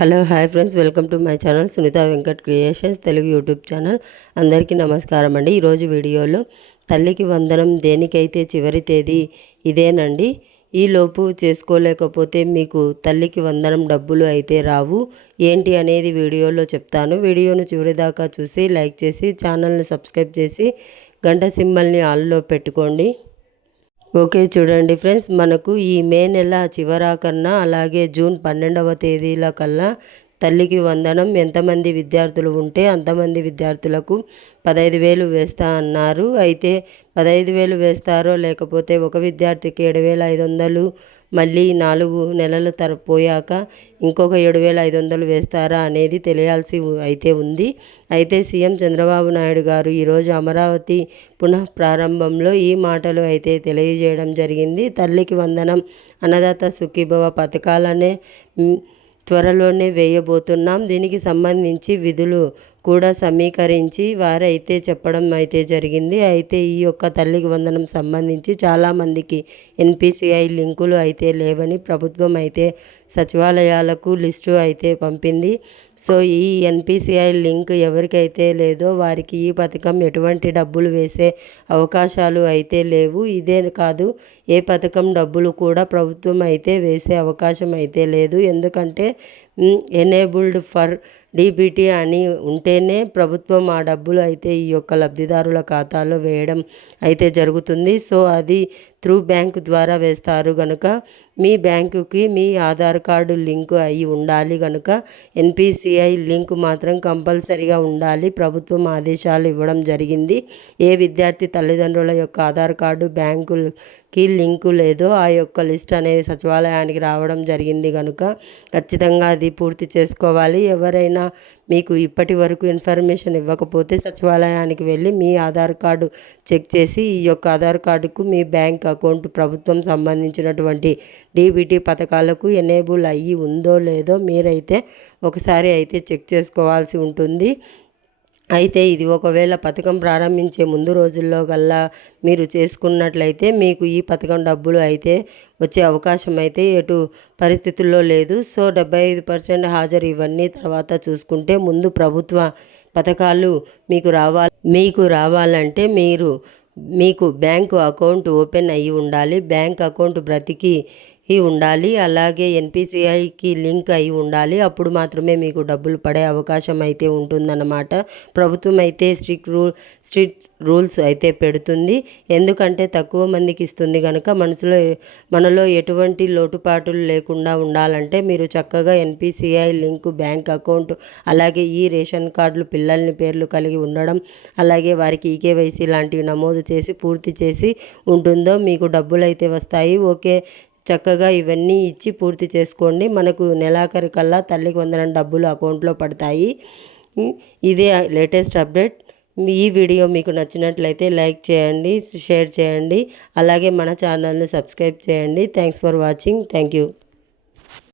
Hello hi friends. Welcome to my channel Sunitha Venkat creations Telugu YouTube channel. అందరికీ నమస్కారం అండి. ఈరోజు వీడియోలో తల్లికి వందనం దేనికైతే చివరి తేదీ ఇదేనండి? ఈలోపు చేసుకోలేకపోతే మీకు తల్లికి వందనం డబ్బులు అయితే రావు. ఏంటి అనేది వీడియోలో చెప్తాను. వీడియోను చివరిదాకా చూసి లైక్ చేసి ఛానల్ని సబ్స్క్రైబ్ చేసి గంట సింబల్ని ఆల్లో పెట్టుకోండి. ఓకే చూడండి ఫ్రెండ్స్ మనకు ఈ మే నెల చివరాకన్నా అలాగే జూన్ పన్నెండవ తేదీల కల్లా తల్లికి వందనం. ఎంతమంది విద్యార్థులు ఉంటే అంతమంది విద్యార్థులకు పదహైదు వేలు వేస్తా అన్నారు. అయితే పదహైదు వేలు వేస్తారో లేకపోతే ఒక విద్యార్థికి ఏడు వేల ఐదు వందలు మళ్ళీ నాలుగు నెలలు తరపోయాక ఇంకొక ఏడు వేల ఐదు వందలు వేస్తారా అనేది తెలియాల్సి అయితే ఉంది. అయితే సీఎం చంద్రబాబు నాయుడు గారు ఈరోజు అమరావతి పునః ప్రారంభంలో ఈ మాటలు అయితే తెలియజేయడం జరిగింది. తల్లికి వందనం అన్నదాత సుఖీభవ పథకాలనే త్వరలోనే వేయబోతున్నాం. దీనికి సంబంధించి విధులు కూడా సమీకరించి వారైతే చెప్పడం అయితే జరిగింది. అయితే ఈ యొక్క తల్లికి వందనం సంబంధించి చాలామందికి ఎన్పిసిఐ లింకులు అయితే లేవని ప్రభుత్వం అయితే సచివాలయాలకు లిస్టు అయితే పంపింది. సో ఈ ఎన్పిసిఐ లింక్ ఎవరికైతే లేదో వారికి ఈ పథకం ఎటువంటి డబ్బులు వేసే అవకాశాలు అయితే లేవు. ఇదే కాదు ఏ పథకం డబ్బులు కూడా ప్రభుత్వం అయితే వేసే అవకాశం అయితే లేదు. ఎందుకంటే ఎనేబుల్డ్ ఫర్ డీబీటీ అని ఉంటే ఉంటేనే ప్రభుత్వం ఆ డబ్బులు అయితే ఈ యొక్క లబ్ధిదారుల ఖాతాలో వేయడం అయితే జరుగుతుంది. సో అది త్రూ బ్యాంక్ ద్వారా వేస్తారు కనుక మీ బ్యాంకుకి మీ ఆధార్ కార్డు లింకు అయి ఉండాలి కనుక ఎన్పిసిఐ లింక్ మాత్రం కంపల్సరిగా ఉండాలి. ప్రభుత్వం ఆదేశాలు ఇవ్వడం జరిగింది. ఏ విద్యార్థి తల్లిదండ్రుల యొక్క ఆధార్ కార్డు బ్యాంకుకి లింకు లేదో ఆ యొక్క లిస్ట్ అనేది సచివాలయానికి రావడం జరిగింది కనుక ఖచ్చితంగా అది పూర్తి చేసుకోవాలి. ఎవరైనా మీకు ఇప్పటి వరకు ఇన్ఫర్మేషన్ ఇవ్వకపోతే సచివాలయానికి వెళ్ళి మీ ఆధార్ కార్డు చెక్ చేసి ఈ యొక్క ఆధార్ కార్డుకు మీ బ్యాంక్ అకౌంట్ ప్రభుత్వం సంబంధించినటువంటి డీబీటీ పథకాలకు ఎనేబుల్ అయ్యి ఉందో లేదో మీరైతే ఒకసారి అయితే చెక్ చేసుకోవాల్సి ఉంటుంది. అయితే ఇది ఒకవేళ పథకం ప్రారంభించే ముందు రోజుల్లో కల్లా మీరు చేసుకున్నట్లయితే మీకు ఈ పథకం డబ్బులు అయితే వచ్చే అవకాశం అయితే ఎటు పరిస్థితుల్లో లేదు. సో డెబ్బై ఐదు పర్సెంట్ హాజరు ఇవన్నీ తర్వాత చూసుకుంటే ముందు ప్రభుత్వ పథకాలు మీకు రావాలి మీకు రావాలంటే మీరు మీకు బ్యాంకు అకౌంట్ ఓపెన్ అయ్యి ఉండాలి. బ్యాంక్ అకౌంట్ ఉండాలి. అలాగే ఎన్పిసిఐకి లింక్ అయి ఉండాలి. అప్పుడు మాత్రమే మీకు డబ్బులు పడే అవకాశం అయితే ఉంటుందన్నమాట. ప్రభుత్వం అయితే స్ట్రిక్ట్ రూల్ స్ట్రిక్ట్ రూల్స్ అయితే పెడుతుంది. ఎందుకంటే తక్కువ మందికి ఇస్తుంది కనుక మనసులో మనలో ఎటువంటి లోటుపాటులు లేకుండా ఉండాలంటే మీరు చక్కగా ఎన్పిసిఐ లింక్ బ్యాంక్ అకౌంట్ అలాగే ఈ రేషన్ కార్డులు పిల్లల్ని పేర్లు కలిగి ఉండడం అలాగే వారికి ఈకేవైసీ లాంటివి నమోదు చేసి పూర్తి చేసి ఉంటుందో మీకు డబ్బులు అయితే వస్తాయి. ఓకే. చక్కగా ఇవన్నీ ఇచ్చి పూర్తి చేసుకోండి. మనకు నెలాఖరు కల్లా తల్లికి వందనం డబ్బులు అకౌంట్లో పడతాయి. ఇదే లేటెస్ట్ అప్డేట్. ఈ వీడియో మీకు నచ్చినట్లయితే లైక్ చేయండి షేర్ చేయండి. అలాగే మన ఛానల్ని సబ్స్క్రైబ్ చేయండి. Thanks for watching. Thank you.